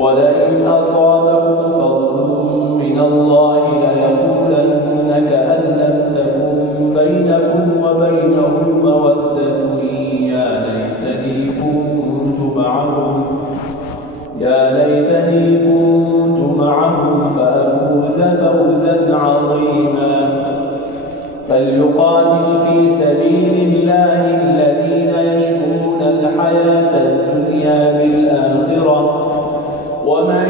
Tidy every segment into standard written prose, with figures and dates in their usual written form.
ولئن أصابكم فضل من الله ليقولن كأن لم تكن بينكم وبينه مودة يا ليتني كنت معهم فأفوز فوزا عظيما. فليقاتل في سبيل الله الذين يشرون الحياة الدنيا بالآخرة، ومن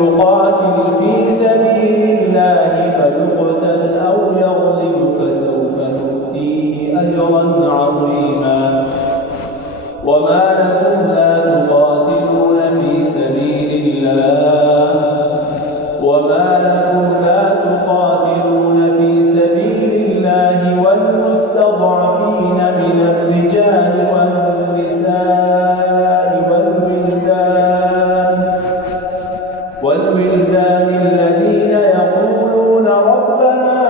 يقاتل في سبيل الله فيقتل أو يغلب فسوف نؤتيه أجرا عظيما. وما لكم لا تقاتلون في سبيل الله والمستضعفين من الرجال والنساء والولدان الذين يقولون ربنا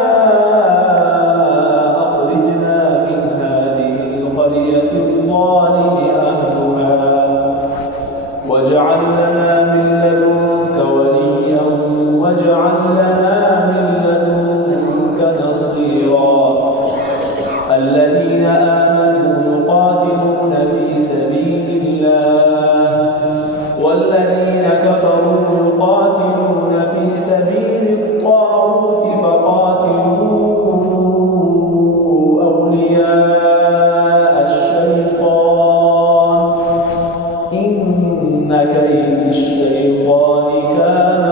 أخرجنا من هذه القرية الظالم أهلها واجعل لنا من لدنك وليا واجعل لنا من لدنك نصيرا. الذين آمنوا يقاتلون في سبيل الله والذين كفروا يقاتلون في سبيل الطاغوت فقاتلوا أولياء الشيطان إن كيد الشيطان كان